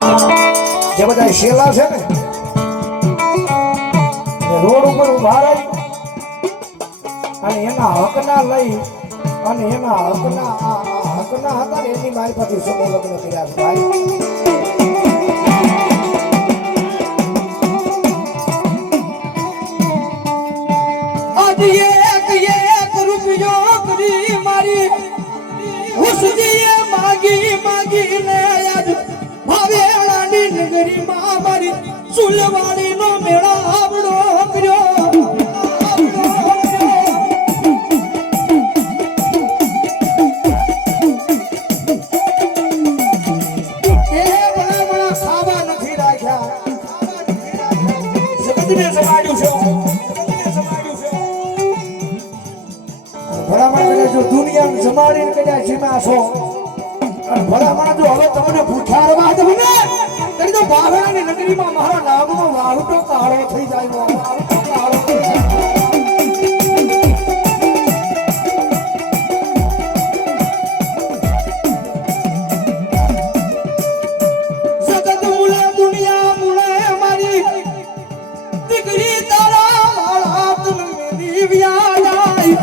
જે બધા શેલા છે ને રોડ ઉપર ઉભા રહી અને એના હકના લઈ અને એના હકના હતા ને એની મારી પાસે સમૂહ લગ્ન કર્યા છે ભાઈ. એક રૂપિયો કરી મારી હુસદીએ માગીને આજ ભાવેલાની નગરીમાં મારી સુલવાણીનો મેળો આવડો કર્યો. ખાવા નથી રાખ્યા જગતને સમાડ્યું છે ભલામણ જો દુનિયાને જમાડીને કદાચ જીમ્યા છો અને ભલામણ જો હવે તમને ભૂખ્યા રવા દઉં ને ત્યારે તો બાવળાની નગરીમાં મારા નામનો વાહુટો કાળો થઈ જાય વાહુટો કાળો થઈ જાય. જગત મુલે દુનિયા મુલે મારી દીકરી તારા મારા તને મેરી વ્યાદાઈ.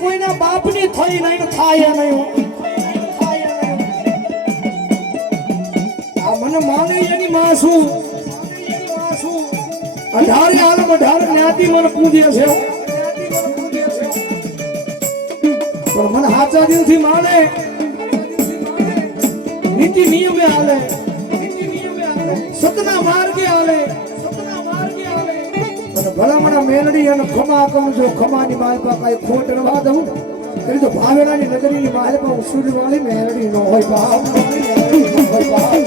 કોઈના બાપની થઈ નહીં થાય નહીં. આ મને માને એની માં છું 18 આલમ 18 જ્ઞાતિ મને પૂજે છે પણ મને સાચા દિલથી માને નીતિ નિયમે હાલે સતના માર્ગે હાલે ભલામણા મેલડી અને ખમા કમજો ખમાની માલપા કઈ ખોટ રવા દઉં એટલે તો ભાવેલાની નગરીની માલપા ઉસુરવાળી મેલડી નો હોય બાપ મેલડી નો હોય બાપ.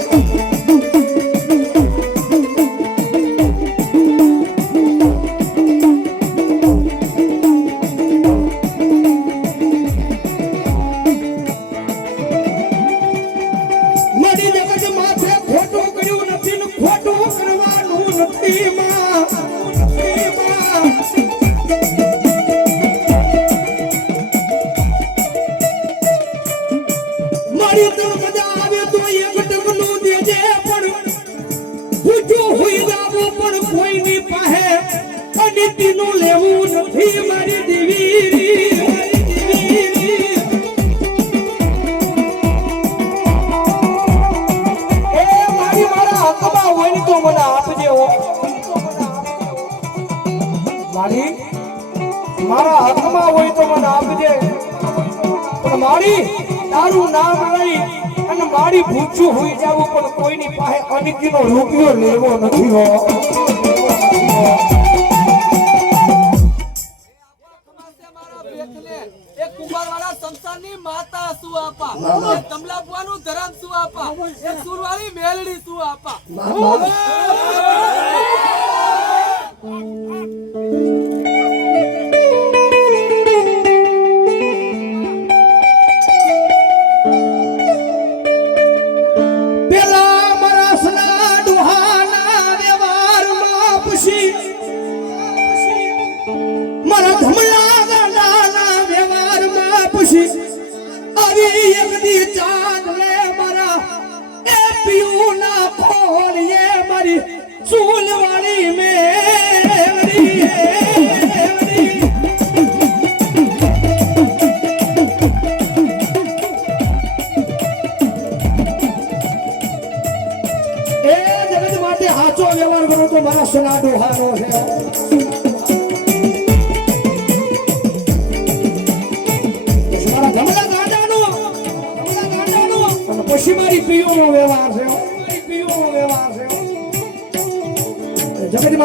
મારી જગત માથે ખોટું કર્યું નથી ને ખોટું કરવાનું નથી માં. મારી તો મજા આવે તો એક ટકનું દેજે પણ પૂછું હોઈ જાવું પણ કોઈની પાસે અનિતિનું લેવું નથી મારી દેવી. એ મારી મારા હકમાં હોય ને તો મને આપજે હો મારી મારા હકમાં હોય તો મને આપજે પણ મારી તારું નામ લઈ અને મારી ભૂચું હોઈ જાવું પણ કોઈની પાસે અનિતિનો રૂપિયો લેવો નથી હો. એક કુંભારવાળા સંસારની માતા શું આપા, એક કમલાબુઆનું ધરમ શું આપા, એક સુરવાળી મેલડી શું આપા. એક દી ચાંદ લે મારા એ પીયું ના ખોલીએ મારી ચૂલવાળી મેલડી. એ જગત માટે સાચો વ્યવહાર કરો તો મારા સોના ડોહાનો છે.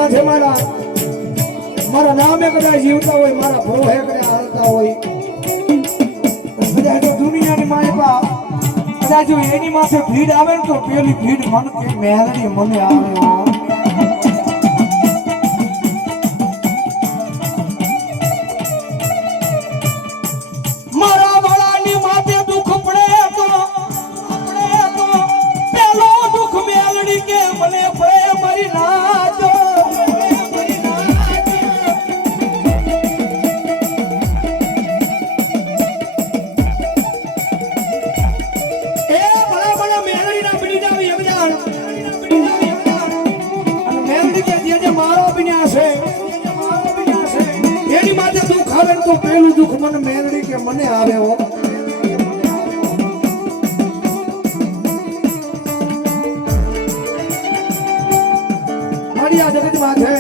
માથે મારા નામે કદાચ જીવતા હોય, મારા ભોહે કદાચ હાલતા હોય, કદાચ દુનિયાની માલિકા કદાચ જો એની માથે ભીડ આવે ને તો પેલી ભીડ મન કે મેલડી મને આવે હો. મારા વાળાની માથે દુઃખ પડે તો પેલો દુઃખ મેલડી કે મને પડે મારી નાચ. તો પેલું દુઃખ મને મેલડી કે મને આવે હો. મારી આ જગત માથે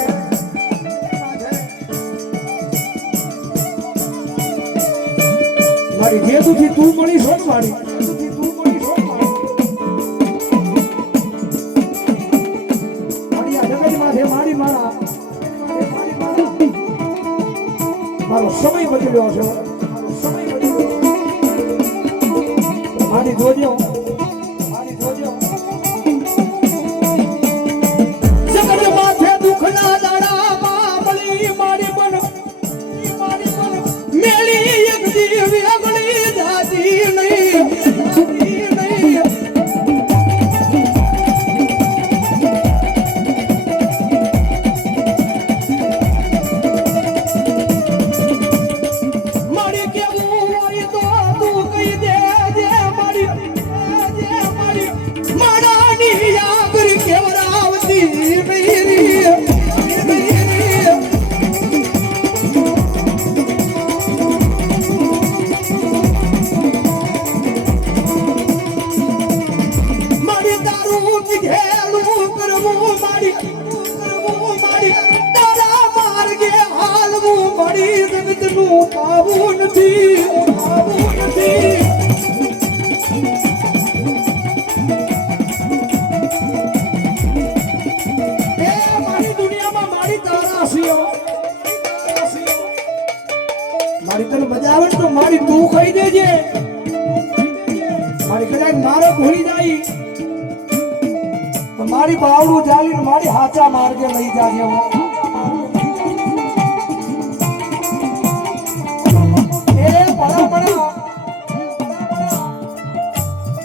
મારી જેતુથી તું મળી છો ને મારી આ જગત માથે મારી મારો સમય બદલ્યો છે. મારી જોજો જગત માથે દુઃખના દાડામાં મળી મારી મન મેલી એક દીવી અગળી જાતી નહીં. મારી તને મજા આવે તો મારી તું ખાઈ દેજે. મારી કદાચ મારો ભૂલી જાય તો મારી બાવડું જાલીને મારી હાચા માર્ગે લઈ જાજે.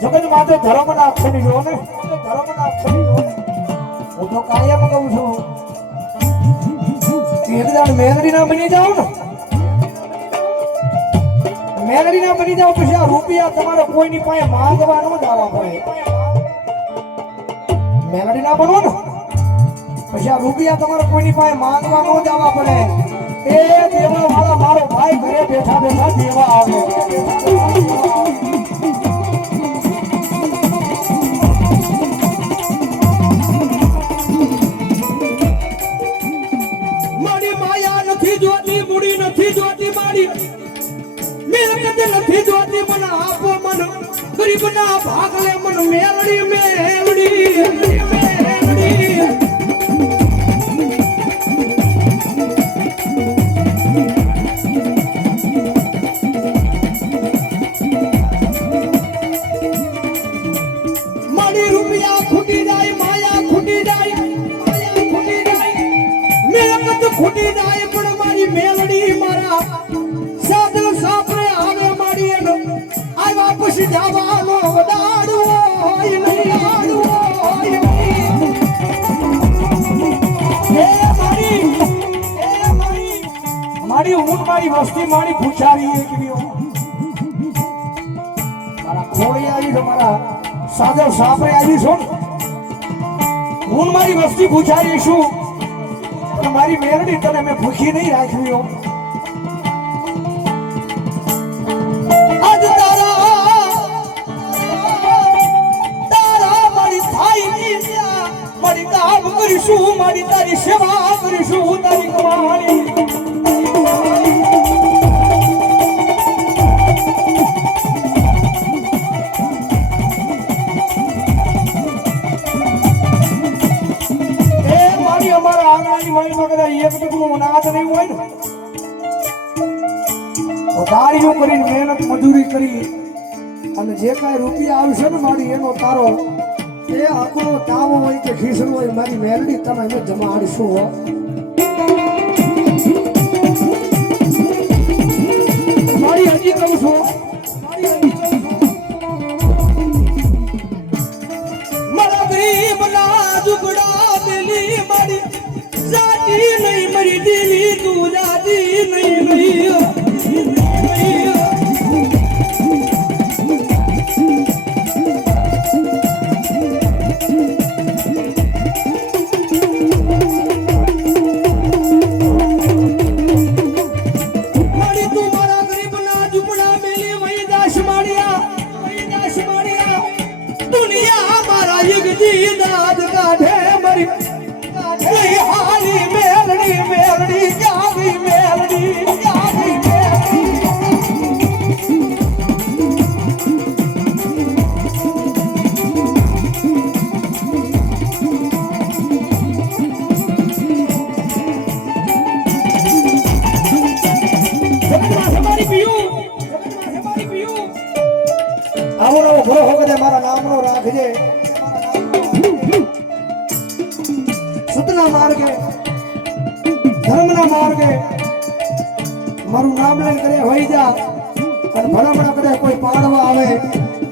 જગત માટે ધર્મના અક્ષરી જો ને, ધર્મના અક્ષરી જો. હું તો કાયમ કહું છું એક દાડ મેલડી ના બની જાવ ને, મેલડી ના બની જાવ પછી આ રૂપિયા તમારે કોઈની પાસે માંગવા ન જવા પડે. મેલડી ના બનો ને પછી આ રૂપિયા તમારે કોઈની પાસે માંગવા ન જવા પડે. એ દેવા વાળા મારો ભાઈ ઘરે બેઠા બેઠા દેવા આવે. નથી જોતી મને આપો મન ગરીબ ના ભાગલે મન મેલડી મેલડી. મારી રૂપિયા ખૂટી જાય, માયા ખૂટી જાય, મેલકત ખૂટી જાય, પણ મારી મેલડી મારા સાધુ સાપરે આવે મારી એનો આવ્યા પછી જવાનો વડાડવો હોય નહીં, આડવો હોય નહીં. મારી ઊંટ મારી વસ્તી મારી પૂછારી એકવીઓ મારા ખોળી આવી છે, મારા સાધુ સાપરે આવી છો. હું મારી વસ્તી પૂછારી છું અને મારી મેરડી તને મેં ભૂખી નહીં રાખવી હો. મારી કામ કરીશું, મારી તારી સેવા કરીશું, તારી કમાણી. એક ટકનું અનાજ નહીં હોય ને તો દાળીઓ કરીને મહેનત મજૂરી કરી અને જે કાંઈ રૂપિયા આવશે ને મારી એનો તારો એ આકરો તાવો હોય કે ખીસડો હોય મારી મેરડી તમે એને જમાડીશું હો મારી હજી કહું છું મારા ગરીબના ઝૂંપડા પેલી મારી જાતી નહીં મરી દિલી તું જાતી નહીં નહીં દાદ કાઢે મરી હારી મેલડી મેલડી જાવી મેલડી જાવી મેલડી આવો નવો ઘોડો હોગદે મારા નામનો રાખજે સતના માર્ગે ધર્મના માર્ગે મારું નામ લઈને કરે હોઈ જા અને ભલામણા કરે કોઈ પાડવા આવે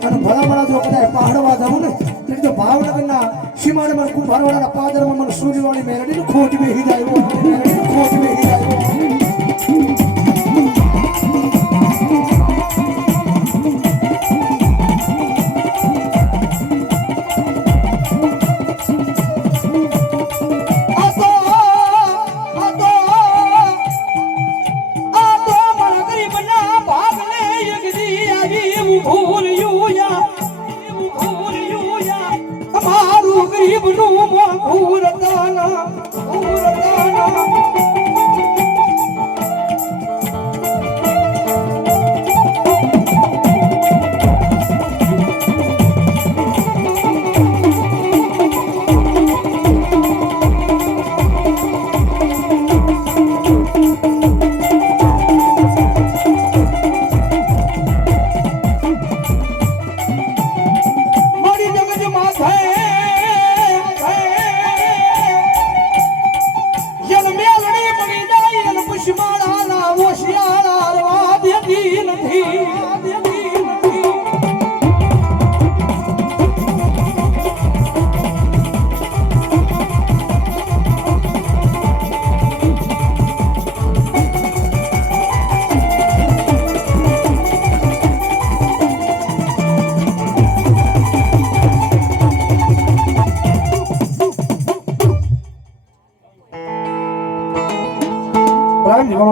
અને ભલામણા જો કદાચ પાડવા દઉં ને એટલે તો ભાવનગરના સીમાડમાં કુંભારવાળાના પાદરમાં મને સૂર્યવાળી મેરડી ખોટ બેહી જાય ખોટ બેહી જાય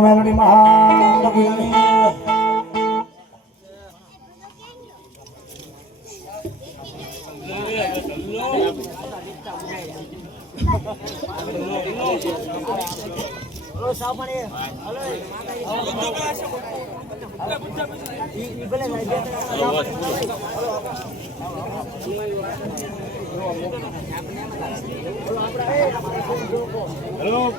મેલડી મહારાજ હેલો